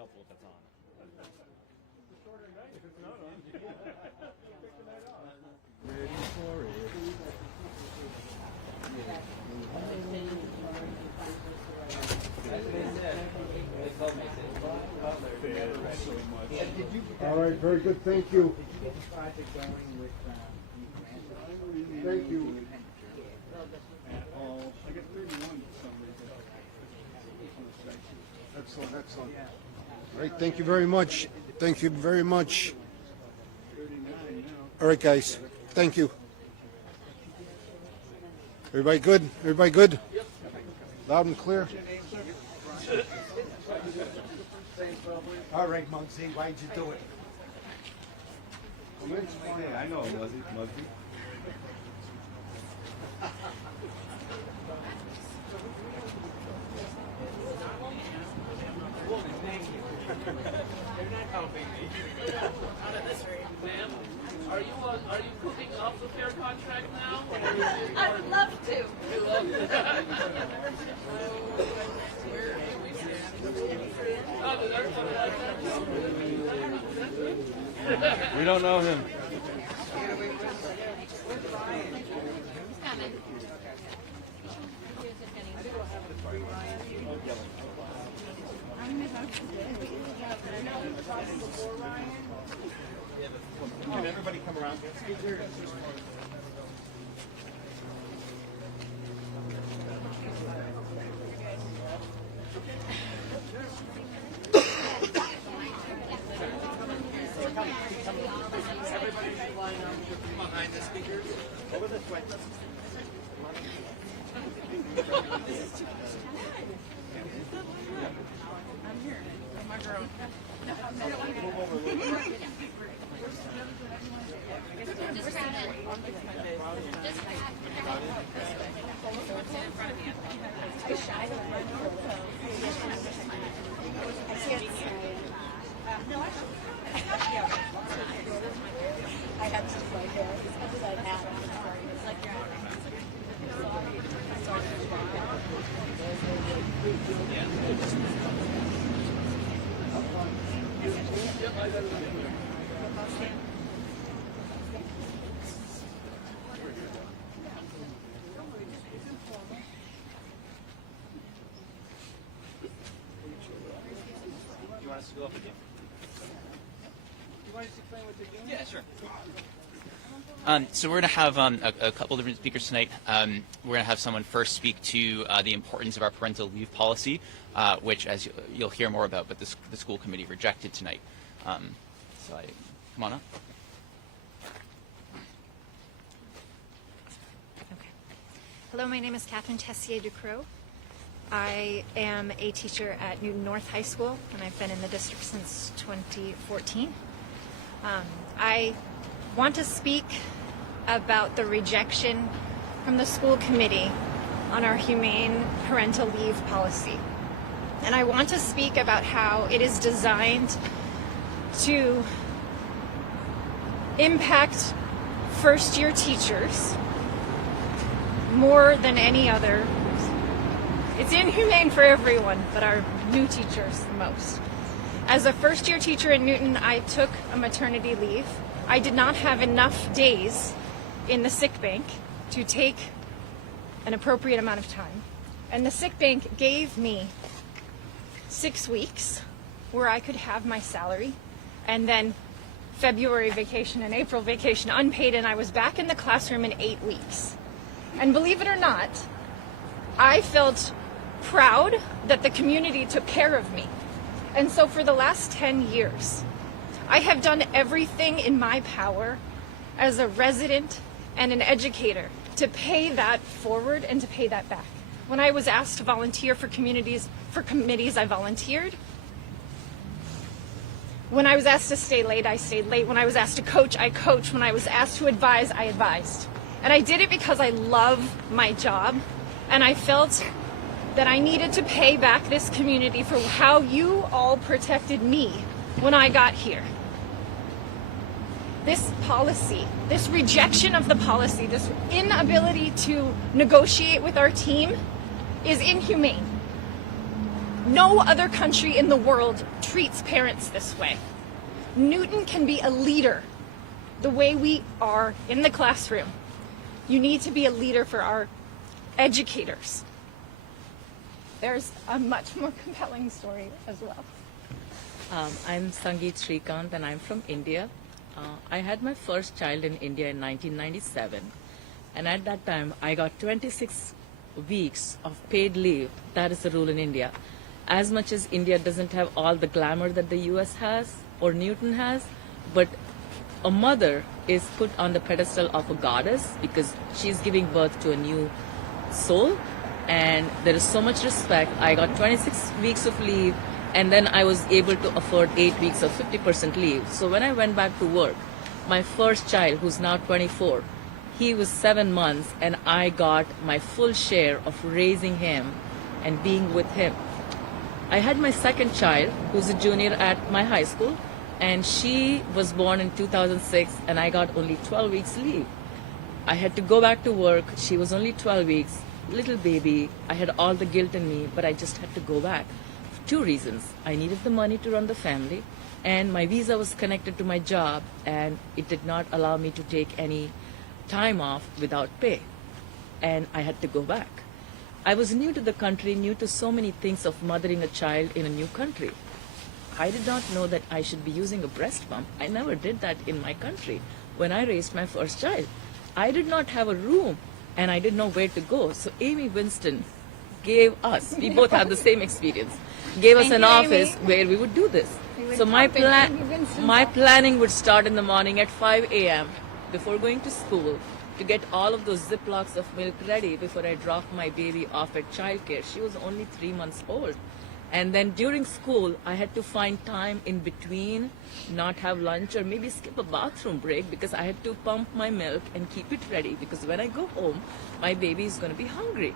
helpful if it's on. Ready for it. All right, very good, thank you. Did you get the project going with Thank you. I got 31 for some reason. Excellent, excellent. All right, thank you very much. Thank you very much. 39 now. All right, guys, thank you. Everybody good? Everybody good? Loud and clear? All right, Muggsy, why'd you do it? I know it wasn't Muggsy. Are you cooking off the fair contract now? I would love to. You love it. We don't know him. Can everybody come around? Behind the speakers. Over this way. I'm here. Oh, my girl. I had to just like there because I had it's like You want us to go up again? You want us to explain what they're doing? Yeah, sure. So we're going to have a couple different speakers tonight. We're going to have someone first speak to the importance of our parental leave policy, which, as you'll hear more about, but the school committee rejected tonight. Come on up. Okay. Hello, my name is Catherine Tessier-Ducrot. I am a teacher at Newton North High School, and I've been in the district since 2014. I want to speak about the rejection from the school committee on our humane parental leave policy. And I want to speak about how it is designed to impact first-year teachers more than any other. It's inhumane for everyone, but our new teachers the most. As a first-year teacher in Newton, I took a maternity leave. I did not have enough days in the sick bank to take an appropriate amount of time. And the sick bank gave me 6 weeks where I could have my salary, and then February vacation and April vacation unpaid, and I was back in the classroom in 8 weeks. And believe it or not, I felt proud that the community took care of me. And so for the last 10 years, I have done everything in my power as a resident and an educator to pay that forward and to pay that back. When I was asked to volunteer for committees, I volunteered. When I was asked to stay late, I stayed late. When I was asked to coach, I coached. When I was asked to advise, I advised. And I did it because I love my job, and I felt that I needed to pay back this community for how you all protected me when I got here. This policy, this rejection of the policy, this inability to negotiate with our team is inhumane. No other country in the world treats parents this way. Newton can be a leader the way we are in the classroom. You need to be a leader for our educators. There's a much more compelling story as well. I'm Sangeet Srikanth and I'm from India. I had my first child in India in 1997, and at that time I got 26 weeks of paid leave. That is the rule in India. As much as India doesn't have all the glamour that the US has or Newton has, but a mother is put on the pedestal of a goddess because she's giving birth to a new soul, and there is so much respect. I got 26 weeks of leave, and then I was able to afford 8 weeks of 50% leave. So when I went back to work, my first child, who's now 24, he was 7 months, and I got my full share of raising him and being with him. I had my second child, who's a junior at my high school, and she was born in 2006, and I got only 12 weeks leave. I had to go back to work. She was only 12 weeks, little baby. I had all the guilt in me, but I just had to go back. For 2 reasons. I needed the money to run the family, and my visa was connected to my job, and it did not allow me to take any time off without pay. And I had to go back. I was new to the country, new to so many things of mothering a child in a new country. I did not know that I should be using a breast pump. I never did that in my country when I raised my first child. I did not have a room, and I didn't know where to go. So Amy Winston gave us, we both had the same experience, gave us an office where we would do this. So my planning would start in the morning at 5 a.m. before going to school to get all of those Ziplocs of milk ready before I dropped my baby off at childcare. She was only 3 months old. And then during school, I had to find time in between, not have lunch or maybe skip a bathroom break because I had to pump my milk and keep it ready because when I go home, my baby is going to be hungry.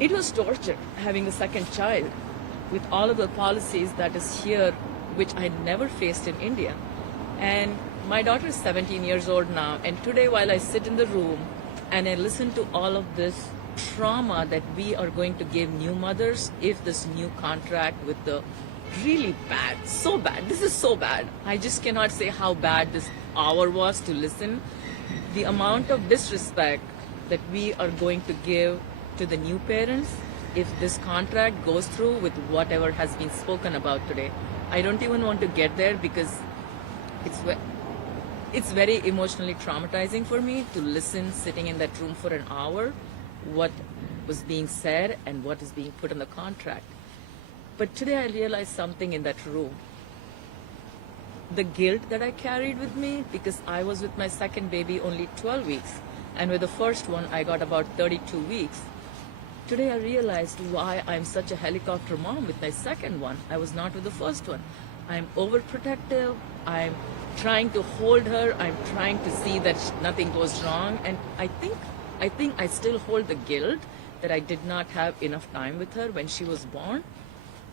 It was torture having a second child with all of the policies that is here, which I never faced in India. And my daughter is 17 years old now, and today while I sit in the room and I listen to all of this trauma that we are going to give new mothers if this new contract with the really bad, so bad, this is so bad. I just cannot say how bad this hour was to listen. The amount of disrespect that we are going to give to the new parents if this contract goes through with whatever has been spoken about today. I don't even want to get there because it's very emotionally traumatizing for me to listen sitting in that room for an hour what was being said and what is being put in the contract. But today I realized something in that room. The guilt that I carried with me because I was with my second baby only 12 weeks and with the first one I got about 32 weeks. Today I realized why I'm such a helicopter mom with my second one. I was not with the first one. I'm overprotective. I'm trying to hold her. I'm trying to see that nothing goes wrong. And I think I still hold the guilt that I did not have enough time with her when she was born.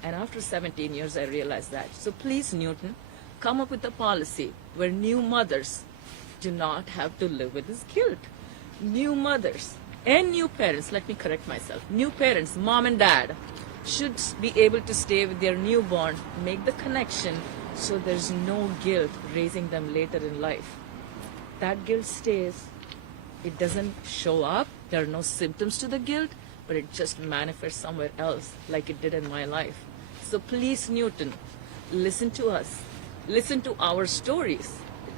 And after 17 years, I realized that. So please, Newton, come up with a policy where new mothers do not have to live with this guilt. New mothers and new parents, let me correct myself, new parents, mom and dad, should be able to stay with their newborn, make the connection so there's no guilt raising them later in life. That guilt stays. It doesn't show up. There are no symptoms to the guilt, but it just manifests somewhere else like it did in my life. So please, Newton, listen to us. Listen to our stories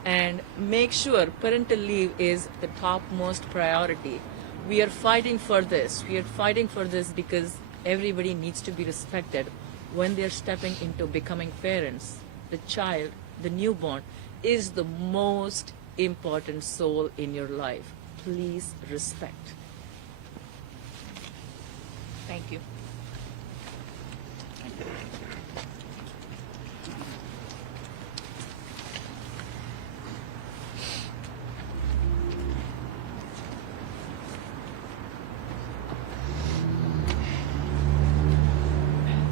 and make sure parental leave is the topmost priority. We are fighting for this. We are fighting for this because everybody needs to be respected when they're stepping into becoming parents. The child, the newborn, is the most important soul in your life. Please respect. Thank you.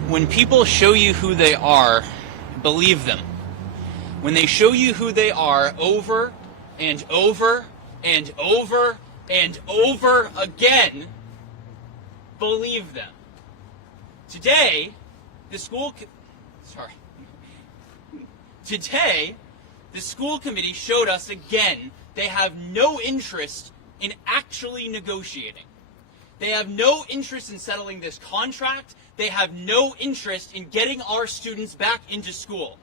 When people show you who they are, believe them. When they show you who they are over and over and over and over again, believe them. Today, the school committee showed us again they have no interest in actually negotiating. They have no interest in settling this contract. They have no interest in getting our students back into school.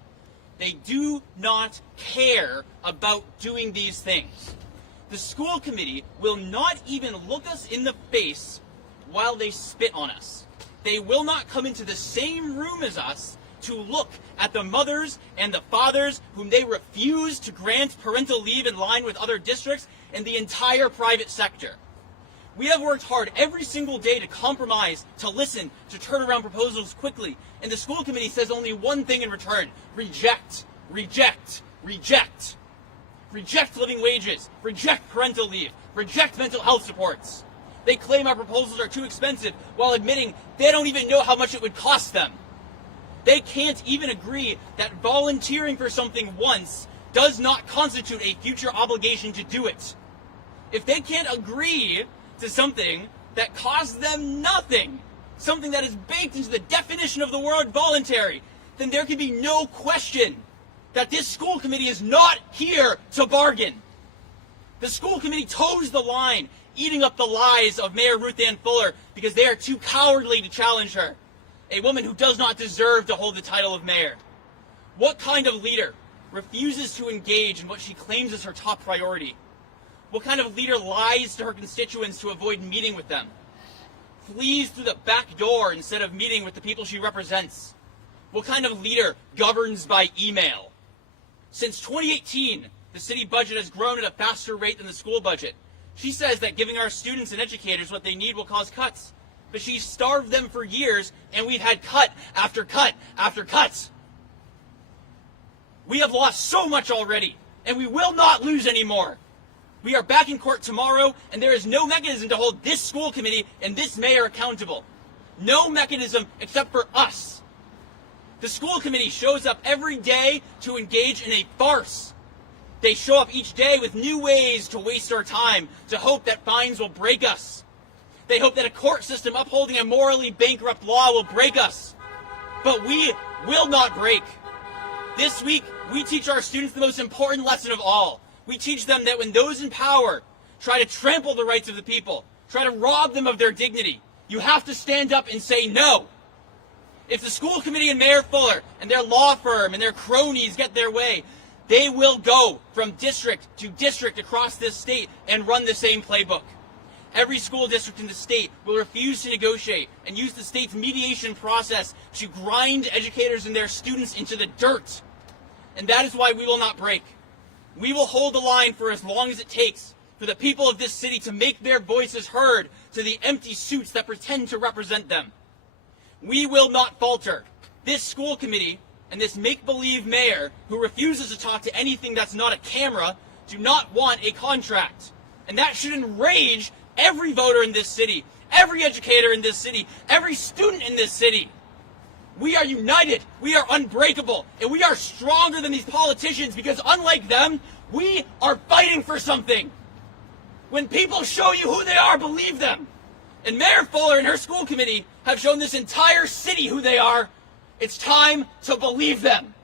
They do not care about doing these things. The school committee will not even look us in the face while they spit on us. They will not come into the same room as us to look at the mothers and the fathers whom they refuse to grant parental leave in line with other districts and the entire private sector. We have worked hard every single day to compromise, to listen, to turn around proposals quickly, and the school committee says only one thing in return: reject, reject, reject. Reject living wages, reject parental leave, reject mental health supports. They claim our proposals are too expensive while admitting they don't even know how much it would cost them. They can't even agree that volunteering for something once does not constitute a future obligation to do it. If they can't agree to something that costs them nothing, something that is baked into the definition of the word voluntary, then there can be no question that this school committee is not here to bargain. The school committee toes the line, eating up the lies of Mayor Ruth Ann Fuller because they are too cowardly to challenge her, a woman who does not deserve to hold the title of mayor. What kind of leader refuses to engage in what she claims is her top priority? What kind of leader lies to her constituents to avoid meeting with them? Flees through the back door instead of meeting with the people she represents? What kind of leader governs by email? Since 2018, the city budget has grown at a faster rate than the school budget. She says that giving our students and educators what they need will cause cuts. But she's starved them for years, and we've had cut after cut after cut. We have lost so much already, and we will not lose anymore. We are back in court tomorrow, and there is no mechanism to hold this school committee and this mayor accountable. No mechanism except for us. The school committee shows up every day to engage in a farce. They show up each day with new ways to waste our time, to hope that fines will break us. They hope that a court system upholding a morally bankrupt law will break us. But we will not break. This week, we teach our students the most important lesson of all. We teach them that when those in power try to trample the rights of the people, try to rob them of their dignity, you have to stand up and say no. If the school committee and Mayor Fuller and their law firm and their cronies get their way, they will go from district to district across this state and run the same playbook. Every school district in the state will refuse to negotiate and use the state's mediation process to grind educators and their students into the dirt. And that is why we will not break. We will hold the line for as long as it takes for the people of this city to make their voices heard to the empty suits that pretend to represent them. We will not falter. This school committee and this make-believe mayor who refuses to talk to anything that's not a camera do not want a contract. And that should enrage every voter in this city, every educator in this city, every student in this city. We are united, we are unbreakable, and we are stronger than these politicians because unlike them, we are fighting for something. When people show you who they are, believe them. And Mayor Fuller and her school committee have shown this entire city who they are. It's time to believe them.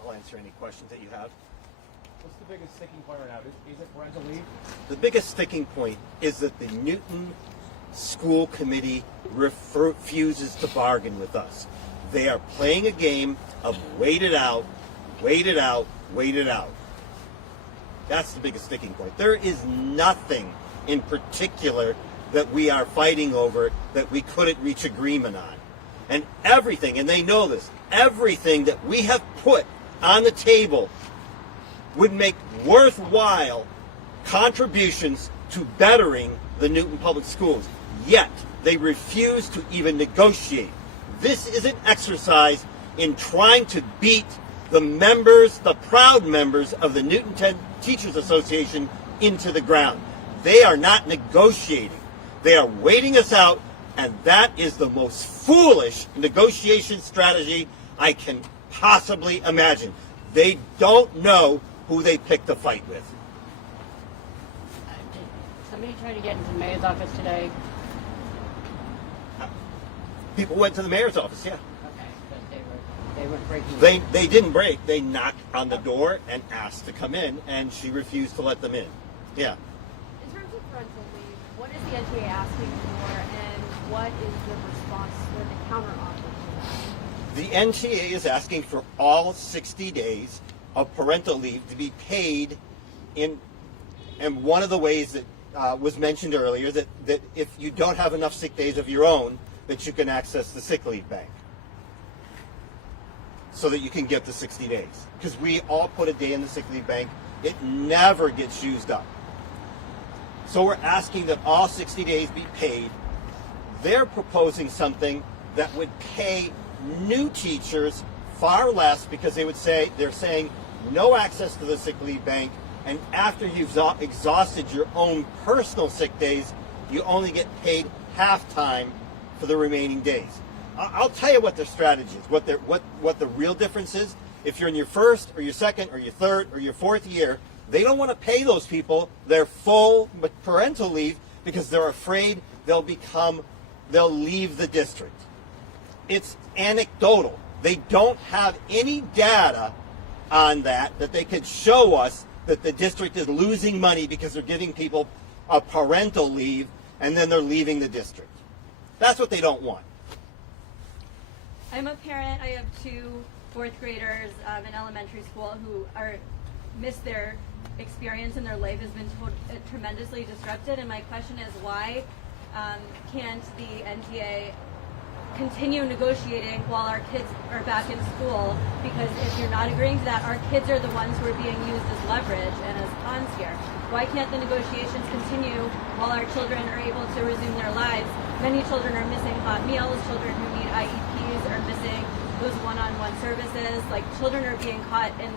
I'll answer any questions that you have. What's the biggest sticking point right now? Is it parental leave? The biggest sticking point is that the Newton School Committee refuses to bargain with us. They are playing a game of wait it out, wait it out, wait it out. That's the biggest sticking point. There is nothing in particular that we are fighting over that we couldn't reach agreement on. And everything, and they know this, everything that we have put on the table would make worthwhile contributions to bettering the Newton Public Schools. Yet, they refuse to even negotiate. This is an exercise in trying to beat the members, the proud members of the Newton Teachers Association into the ground. They are not negotiating. They are waiting us out, and that is the most foolish negotiation strategy I can possibly imagine. They don't know who they picked to fight with. Somebody tried to get into the mayor's office today. People went to the mayor's office, yeah. Okay, but they were breaking. They didn't break. They knocked on the door and asked to come in, and she refused to let them in. Yeah. In terms of parental leave, what is the NTA asking for, and what is the response or the counter offer to that? The NTA is asking for all 60 days of parental leave to be paid in, and one of the ways that was mentioned earlier, that if you don't have enough sick days of your own, that you can access the sick leave bank so that you can get the 60 days. Because we all put a day in the sick leave bank. It never gets used up. So we're asking that all 60 days be paid. They're proposing something that would pay new teachers far less, because they're saying no access to the sick leave bank, and after you've exhausted your own personal sick days, you only get paid half time for the remaining days. I'll tell you what their strategy is, what the real difference is. If you're in your first or your second or your third or your fourth year, they don't want to pay those people their full parental leave because they're afraid they'll leave the district. It's anecdotal. They don't have any data on that they could show us that the district is losing money because they're giving people a parental leave and then they're leaving the district. That's what they don't want. I'm a parent. I have two fourth graders in elementary school who missed their experience, and their life has been tremendously disrupted. And my question is, why can't the NTA continue negotiating while our kids are back in school? Because if you're not agreeing to that, our kids are the ones who are being used as leverage and as pawns here. Why can't the negotiations continue while our children are able to resume their lives? Many children are missing hot meals. Children who need IEPs are missing those one-on-one services. Like, children are being caught in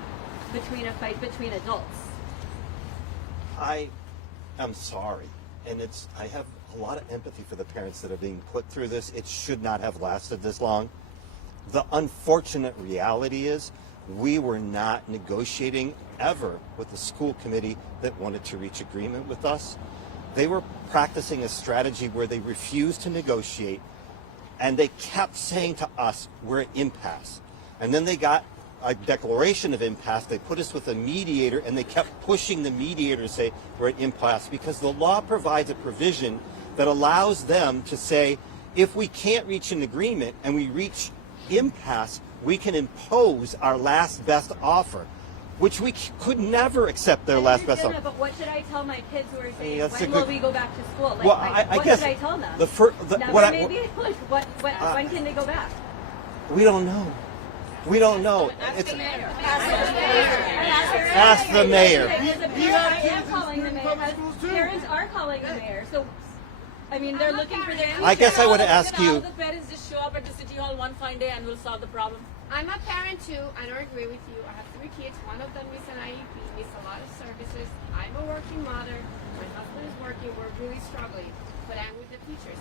between a fight between adults. I am sorry, and I have a lot of empathy for the parents that are being put through this. It should not have lasted this long. The unfortunate reality is we were not negotiating ever with the school committee that wanted to reach agreement with us. They were practicing a strategy where they refused to negotiate, and they kept saying to us, we're at impasse. And then they got a declaration of impasse. They put us with a mediator, and they kept pushing the mediator to say we're at impasse, because the law provides a provision that allows them to say, if we can't reach an agreement and we reach impasse, we can impose our last best offer, which we could never accept their last best offer. But what should I tell my kids who are saying, That's when will we go back to school? Like, well, I what guess should I tell them? When can they go back? We don't know. We don't know. Ask the mayor. Ask the mayor. I am calling the mayor. Parents are calling the mayor. So, I mean, they're looking for their future. I guess I would ask All you. the parents just show up at the city hall one fine day and we'll solve the problem. I'm a parent too. I don't agree with you. I have 3 kids. One of them is an IEP, missed a lot of services. I'm a working mother. My husband is working. We're really struggling. But I'm with the teachers.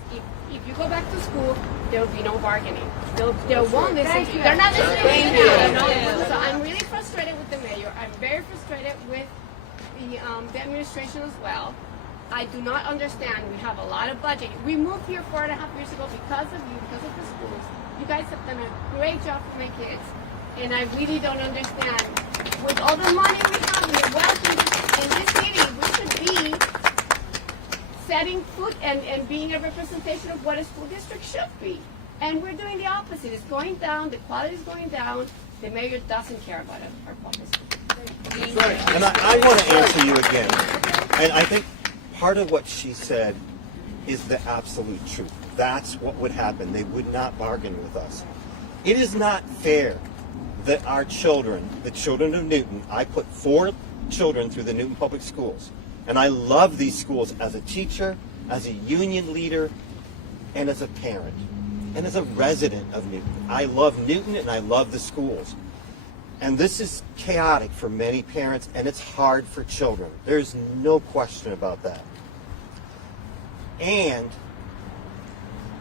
If you go back to school, there will be no bargaining. They won't listen to you. They're not listening to you. So I'm really frustrated with the mayor. I'm very frustrated with the administration as well. I do not understand. We have a lot of budget. We moved here 4.5 years ago because of you, because of the schools. You guys have done a great job for my kids. And I really don't understand. With all the money we have, we're wealthy in this city, we should be setting foot and being a representation of what a school district should be. And we're doing the opposite. It's going down. The quality is going down. The mayor doesn't care about our public schools. And I want to answer you again. And I think part of what she said is the absolute truth. That's what would happen. They would not bargain with us. It is not fair that our children, the children of Newton, I put 4 children through the Newton Public Schools. And I love these schools as a teacher, as a union leader, and as a parent, and as a resident of Newton. I love Newton and I love the schools. And this is chaotic for many parents, and it's hard for children. There's no question about that. And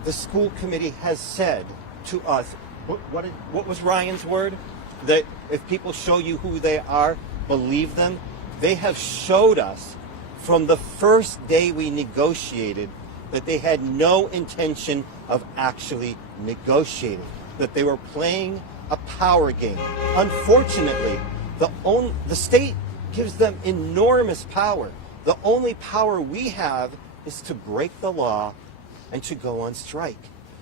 the school committee has said to us, what was Ryan's word? That if people show you who they are, believe them. They have showed us from the first day we negotiated that they had no intention of actually negotiating, that they were playing a power game. Unfortunately, the state gives them enormous power. The only power we have is to break the law and to go on strike,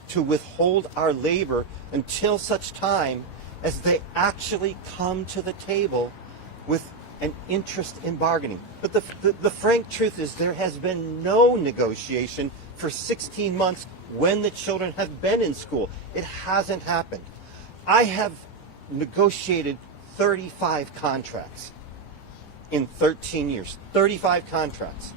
to withhold our labor until such time as they actually come to the table with an interest in bargaining. But the frank truth is there has been no negotiation for 16 months when the children have been in school. It hasn't happened. I have negotiated 35 contracts in 13 years. 35 contracts.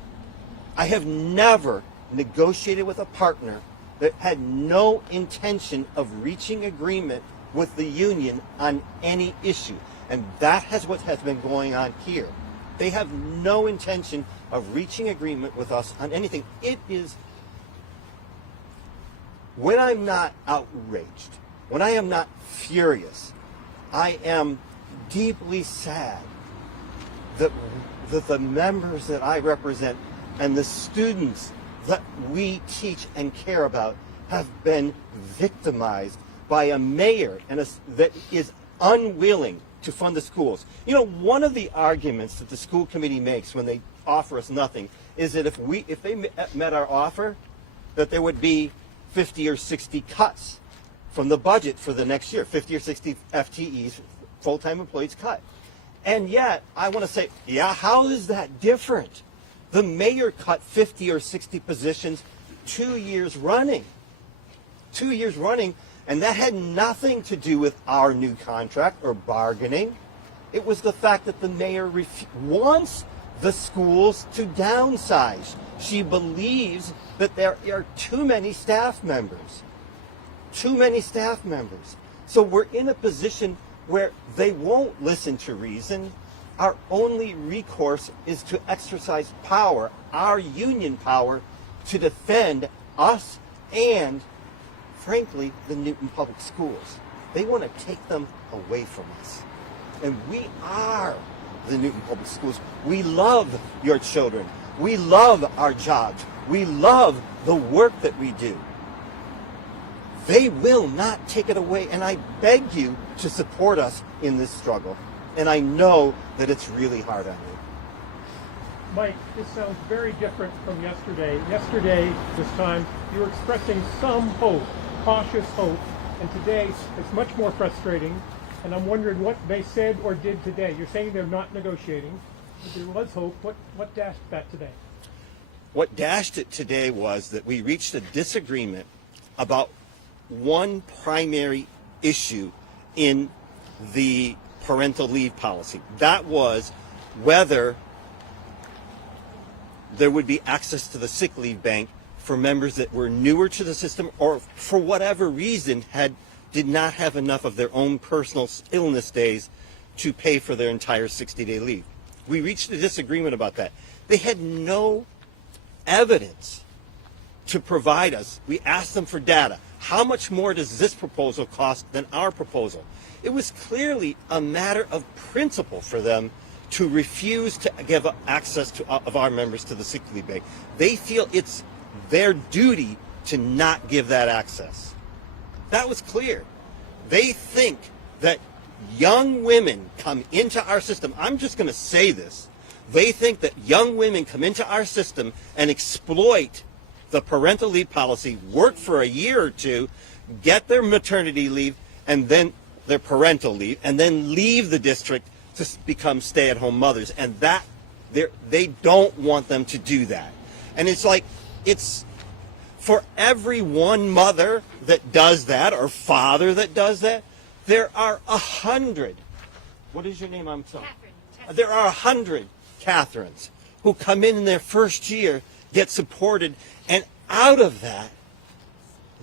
I have never negotiated with a partner that had no intention of reaching agreement with the union on any issue. And that has what has been going on here. They have no intention of reaching agreement with us on anything. It is, when I'm not outraged, when I am not furious, I am deeply sad that the members that I represent and the students that we teach and care about have been victimized by a mayor that is unwilling to fund the schools. You know, one of the arguments that the school committee makes when they offer us nothing is that if they met our offer, that there would be 50 or 60 cuts from the budget for the next year, 50 or 60 FTEs, full-time employees cut. And yet, I want to say, yeah, how is that different? The mayor cut 50 or 60 positions 2 years running. 2 years running, and that had nothing to do with our new contract or bargaining. It was the fact that the mayor wants the schools to downsize. She believes that there are too many staff members. Too many staff members. So we're in a position where they won't listen to reason. Our only recourse is to exercise power, our union power, to defend us and, frankly, the Newton Public Schools. They want to take them away from us. And we are the Newton Public Schools. We love your children. We love our jobs. We love the work that we do. They will not take it away, and I beg you to support us in this struggle. And I know that it's really hard on you. Mike, this sounds very different from yesterday. Yesterday, this time, you were expressing some hope, cautious hope, and today it's much more frustrating. And I'm wondering what they said or did today. You're saying they're not negotiating, but there was hope. What dashed that today? What dashed it today was that we reached a disagreement about one primary issue in the parental leave policy. That was whether there would be access to the sick leave bank for members that were newer to the system or for whatever reason did not have enough of their own personal illness days to pay for their entire 60-day leave. We reached a disagreement about that. They had no evidence to provide us. We asked them for data. How much more does this proposal cost than our proposal? It was clearly a matter of principle for them to refuse to give access of our members to the sick leave bank. They feel it's their duty to not give that access. That was clear. They think that young women come into our system. I'm just going to say this. They think that young women come into our system and exploit the parental leave policy, work for a year or two, get their maternity leave and then their parental leave, and then leave the district to become stay-at-home mothers. And that they don't want them to do that. And it's like, it's for every one mother that does that or father that does that, there are 100. What is your name? I'm sorry. Catherine. There are 100 Catherines who come in their first year, get supported, and out of that,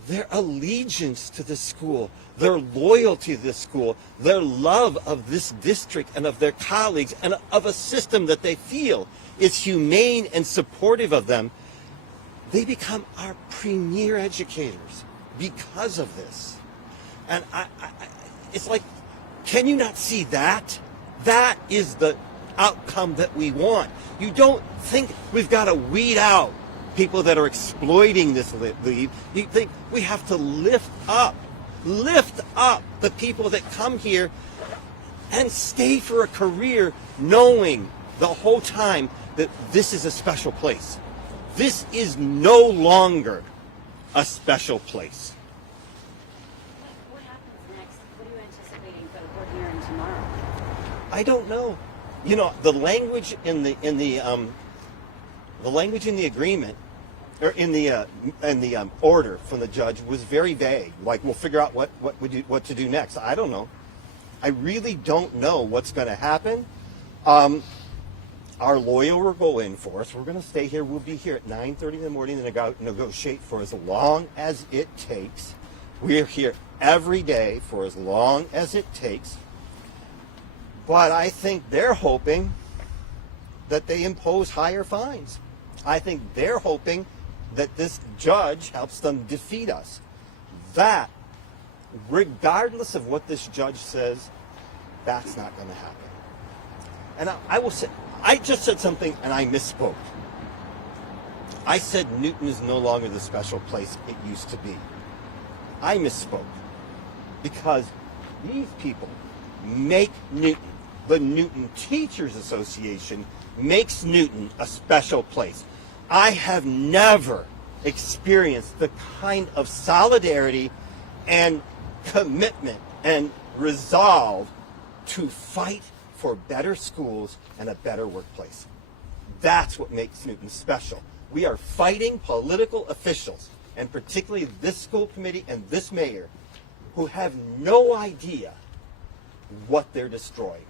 their allegiance to the school, their loyalty to the school, their love of this district and of their colleagues and of a system that they feel is humane and supportive of them, they become our premier educators because of this. And it's like, can you not see that? That is the outcome that we want. You don't think we've got to weed out people that are exploiting this leave. You think we have to lift up the people that come here and stay for a career knowing the whole time that this is a special place. This is no longer a special place. What happens next? What are you anticipating for the board hearing tomorrow? I don't know. You know, the language in the language in the agreement, or in the order from the judge was very vague. Like, we'll figure out what to do next. I don't know. I really don't know what's going to happen. Our lawyer will go in for us. We're going to stay here. We'll be here at 9:30 in the morning to negotiate for as long as it takes. We're here every day for as long as it takes. But I think they're hoping that they impose higher fines. I think they're hoping that this judge helps them defeat us. That, regardless of what this judge says, that's not going to happen. And I will say, I just said something and I misspoke. I said Newton is no longer the special place it used to be. I misspoke because these people make Newton, the Newton Teachers Association, makes Newton a special place. I have never experienced the kind of solidarity and commitment and resolve to fight for better schools and a better workplace. That's what makes Newton special. We are fighting political officials, and particularly this school committee and this mayor, who have no idea what they're destroying.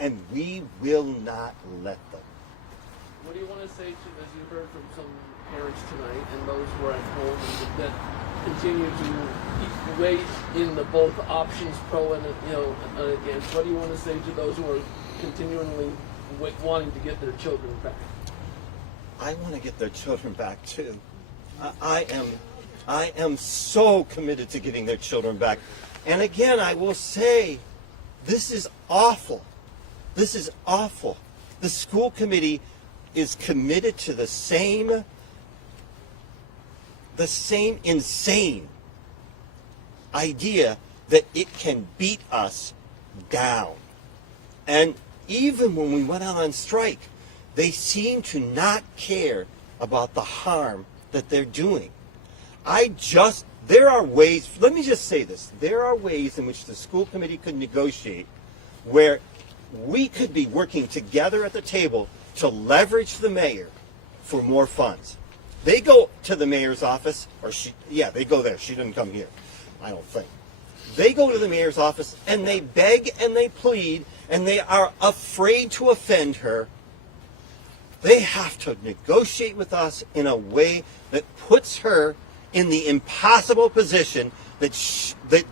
And we will not let them. What do you want to say to, as you heard from some parents tonight and those who are at home that continue to weigh in the both options, pro and against? What do you want to say to those who are continually wanting to get their children back? I want to get their children back too. I am so committed to getting their children back. And again, I will say, this is awful. This is awful. The school committee is committed to the same insane idea that it can beat us down. And even when we went out on strike, they seem to not care about the harm that they're doing. There are ways, let me just say this, there are ways in which the school committee could negotiate where we could be working together at the table to leverage the mayor for more funds. They go to the mayor's office, they go there. She didn't come here, I don't think. They go to the mayor's office and they beg and they plead and they are afraid to offend her. They have to negotiate with us in a way that puts her in the impossible position that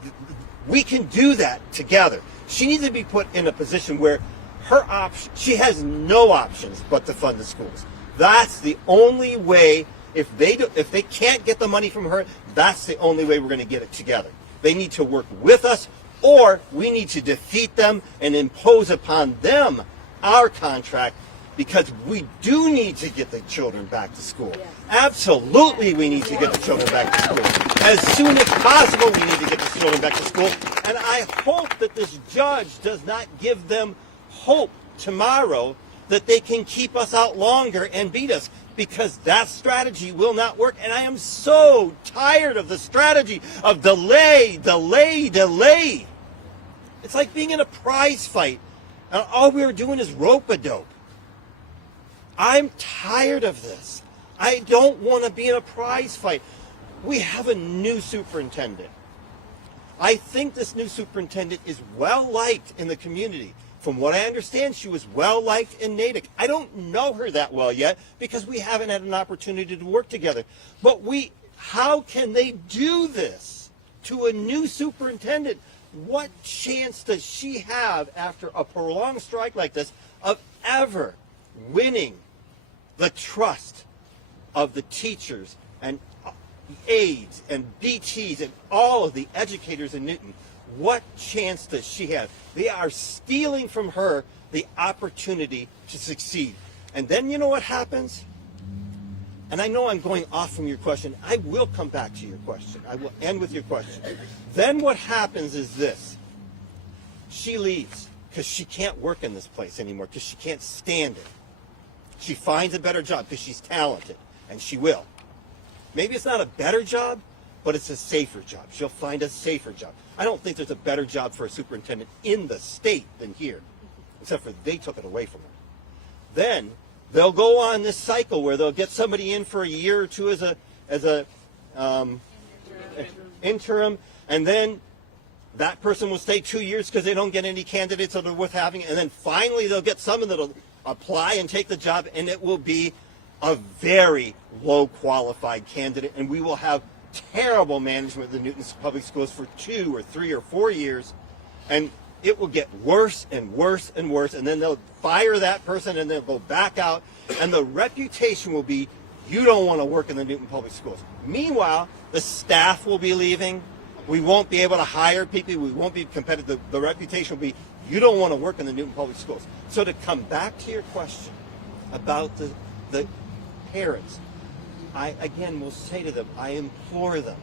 we can do that together. She needs to be put in a position where she has no options but to fund the schools. That's the only way. If they can't get the money from her, that's the only way we're going to get it together. They need to work with us, or we need to defeat them and impose upon them our contract, because we do need to get the children back to school. Absolutely, we need to get the children back to school. As soon as possible, we need to get the children back to school. And I hope that this judge does not give them hope tomorrow that they can keep us out longer and beat us, because that strategy will not work. And I am so tired of the strategy of delay, delay, delay. It's like being in a prize fight, and all we were doing is rope-a-dope. I'm tired of this. I don't want to be in a prize fight. We have a new superintendent. I think this new superintendent is well-liked in the community. From what I understand, she was well-liked in Natick. I don't know her that well yet because we haven't had an opportunity to work together. But How can they do this to a new superintendent? What chance does she have after a prolonged strike like this of ever winning the trust of the teachers and aides and BTs and all of the educators in Newton? What chance does she have? They are stealing from her the opportunity to succeed. And then you know what happens? And I know I'm going off from your question. I will come back to your question. I will end with your question. Then what happens is this. She leaves because she can't work in this place anymore, because she can't stand it. She finds a better job because she's talented, and she will. Maybe it's not a better job, but it's a safer job. She'll find a safer job. I don't think there's a better job for a superintendent in the state than here, except for they took it away from her. Then they'll go on this cycle where they'll get somebody in for a year or two as a interim, and then that person will stay 2 years because they don't get any candidates that are worth having, and then finally they'll get someone that'll apply and take the job, and it will be a very low qualified candidate, and we will have terrible management of the Newton Public Schools for 2 or 3 or 4 years, and it will get worse and worse and worse, and then they'll fire that person and they'll go back out, and the reputation will be, you don't want to work in the Newton Public Schools. Meanwhile, the staff will be leaving. We won't be able to hire people. We won't be competitive. The reputation will be, you don't want to work in the Newton Public Schools. So to come back to your question about the parents, I again will say to them, I implore them,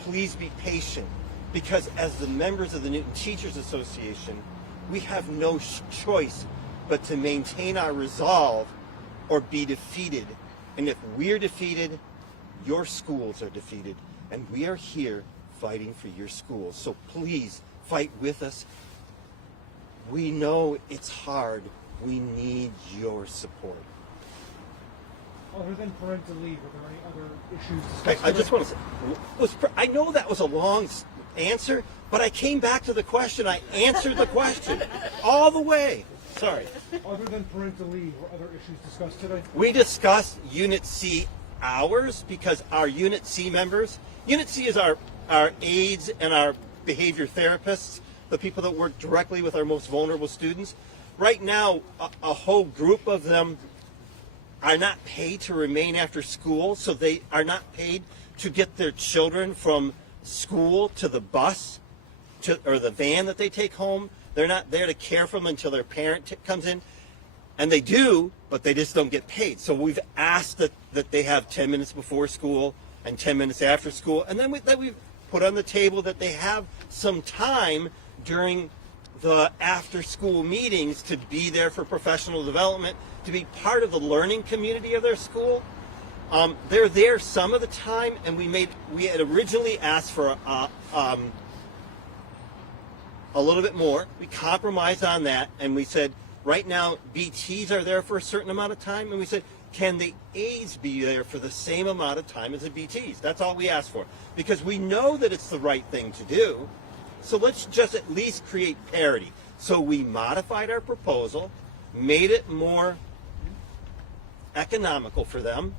please be patient, because as the members of the Newton Teachers Association, we have no choice but to maintain our resolve or be defeated. And if we're defeated, your schools are defeated, and we are here fighting for your schools. So please fight with us. We know it's hard. We need your support. Other than parental leave, are there any other issues discussed? I just want to say, I know that was a long answer, but I came back to the question. I answered the question all the way. Sorry. Other than parental leave, were other issues discussed today? We discussed Unit C hours because our Unit C members, Unit C is our aides and our behavior therapists, the people that work directly with our most vulnerable students. Right now, a whole group of them are not paid to remain after school, so they are not paid to get their children from school to the bus or the van that they take home. They're not there to care for them until their parent comes in. And they do, but they just don't get paid. So we've asked that they have 10 minutes before school and 10 minutes after school. And then we've put on the table that they have some time during the after-school meetings to be there for professional development, to be part of the learning community of their school. They're there some of the time, and we had originally asked for a little bit more. We compromised on that, and we said, right now, BTs are there for a certain amount of time, and we said, can the aides be there for the same amount of time as the BTs? That's all we asked for, because we know that it's the right thing to do. So let's just at least create parity. So we modified our proposal, made it more economical for them,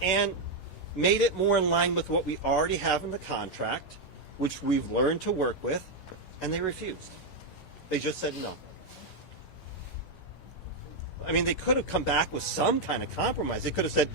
and made it more in line with what we already have in the contract, which we've learned to work with, and they refused. They just said no. I mean, they could have come back with some kind of compromise. They could have said,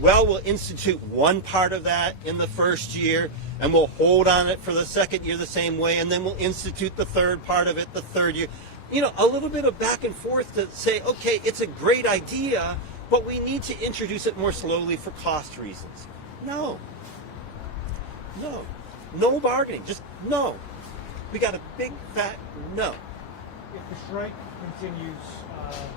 well, we'll institute one part of that in the first year, and we'll hold on it for the second year the same way, and then we'll institute the third part of it the third year. You know, a little bit of back and forth to say, okay, it's a great idea, but we need to introduce it more slowly for cost reasons. No. No bargaining, just no. We got a big fat no. If the strike continues,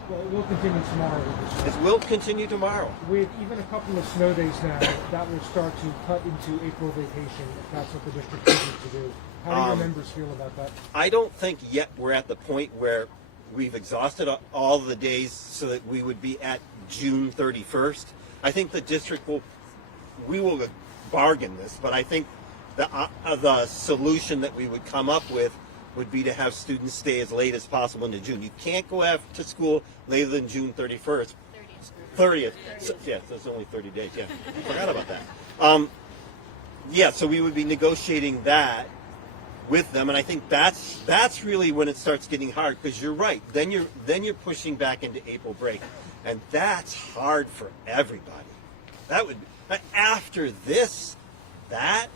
well, it will continue tomorrow. It will continue tomorrow. With even a couple of snow days now, that will start to cut into April vacation, if that's what the district chooses to do. How do your members feel about that? I don't think yet we're at the point where we've exhausted all the days so that we would be at June 31st. I think the district we will bargain this, but I think the solution that we would come up with would be to have students stay as late as possible into June. You can't go to school later than June 31st. 30th. So, yeah, that's only 30 days, yeah. I forgot about that. Yeah, so we would be negotiating that with them, and I think that's really when it starts getting hard, because you're right. Then you're pushing back into April break, and that's hard for everybody. That would after this, that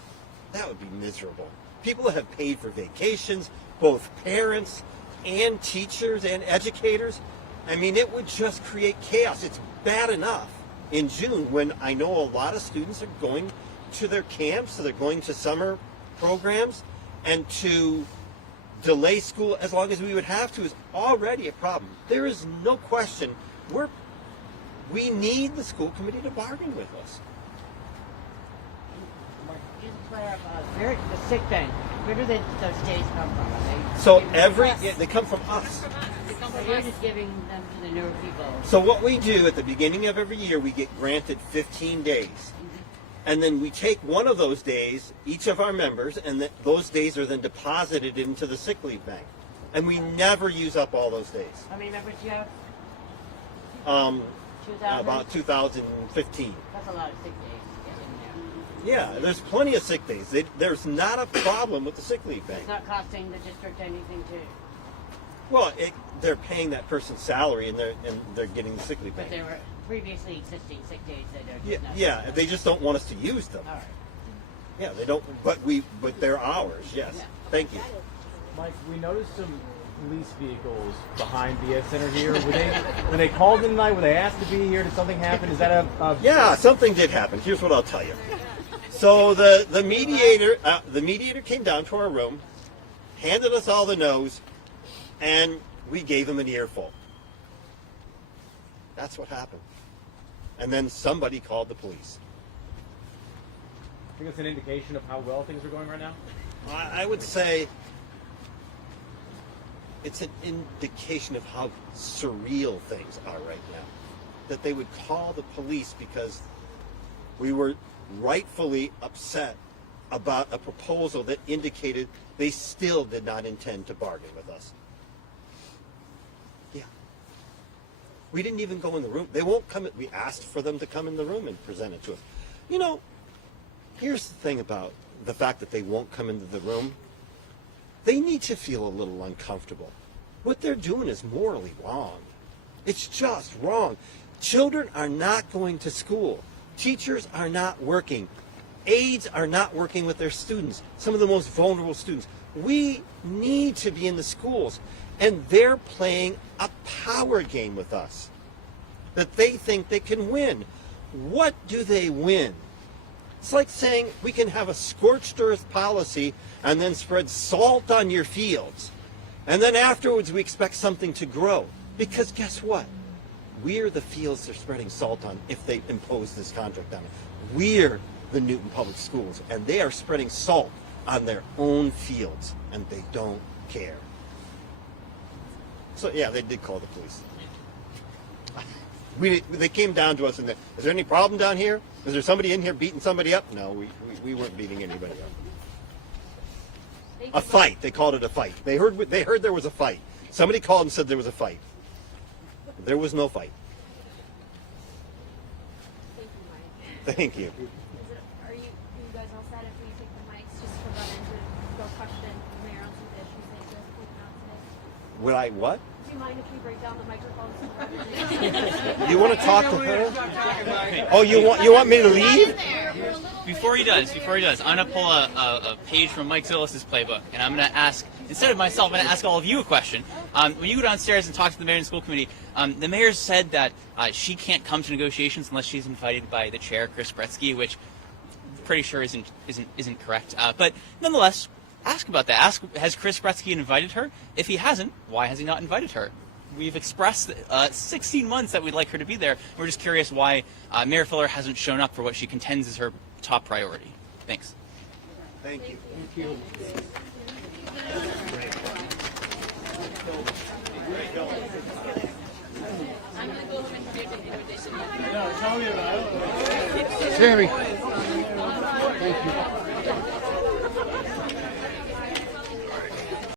would be miserable. People have paid for vacations, both parents and teachers and educators. I mean, it would just create chaos. It's bad enough in June when I know a lot of students are going to their camps, so they're going to summer programs, and to delay school as long as we would have to is already a problem. There is no question we need the school committee to bargain with us. The sick bank, where do those days come from? So they come from us. So you're just giving them to the newer people. So what we do at the beginning of every year, we get granted 15 days. And then we take one of those days, each of our members, and those days are then deposited into the sick leave bank. And we never use up all those days. How many members do you have? 2000? About 2015. That's a lot of sick days. Yeah, there's plenty of sick days. There's not a problem with the sick leave bank. It's not costing the district anything to... Well, they're paying that person's salary, and they're getting the sick leave bank. But there were previously existing sick days that are just not... Yeah, they just don't want us to use them. All right. Yeah, they don't. But they're ours. Yes. Yeah. Thank you. Mike, we noticed some police vehicles behind the Ed Center here. Were they called in tonight? Were they asked to be here? Did something happen? Is that a... Yeah, something did happen. Here's what I'll tell you. So the mediator came down to our room, handed us all the no's, and we gave him an earful. That's what happened. And then somebody called the police. I think it's an indication of how well things are going right now? I would say it's an indication of how surreal things are right now. That they would call the police because we were rightfully upset about a proposal that indicated they still did not intend to bargain with us. Yeah. We didn't even go in the room. They won't come. We asked for them to come in the room and present it to us. You know, here's the thing about the fact that they won't come into the room. They need to feel a little uncomfortable. What they're doing is morally wrong. It's just wrong. Children are not going to school. Teachers are not working. Aides are not working with their students, some of the most vulnerable students. We need to be in the schools, and they're playing a power game with us that they think they can win. What do they win? It's like saying we can have a scorched earth policy and then spread salt on your fields, and then afterwards we expect something to grow. Because guess what? We're the fields they're spreading salt on if they impose this contract on it. We're the Newton Public Schools, and they are spreading salt on their own fields, and they don't care. So, yeah, they did call the police. They came down to us and said, is there any problem down here? Is there somebody in here beating somebody up? No, we weren't beating anybody up. A fight. They called it a fight. They heard there was a fight. Somebody called and said there was a fight. There was no fight. Thank you. Are you guys all set if we take the mics just for that end to go question Mayor on some issues they just pointed out today? Would I what? Do you mind if we break down the microphones? You want to talk to her? Oh, you want me to leave? Before he does, I'm going to pull a page from Mike Zillis' playbook, and I'm going to ask, instead of myself, I'm going to ask all of you a question. When you go downstairs and talk to the mayor and school committee, the mayor said that she can't come to negotiations unless she's invited by the chair, Chris Gretzky, which I'm pretty sure isn't correct. But nonetheless, ask about that. Ask, has Chris Gretzky invited her? If he hasn't, why has he not invited her? We've expressed 16 months that we'd like her to be there. We're just curious why Mayor Fuller hasn't shown up for what she contends is her top priority. Thanks. Thank you. Thank you. Sammy.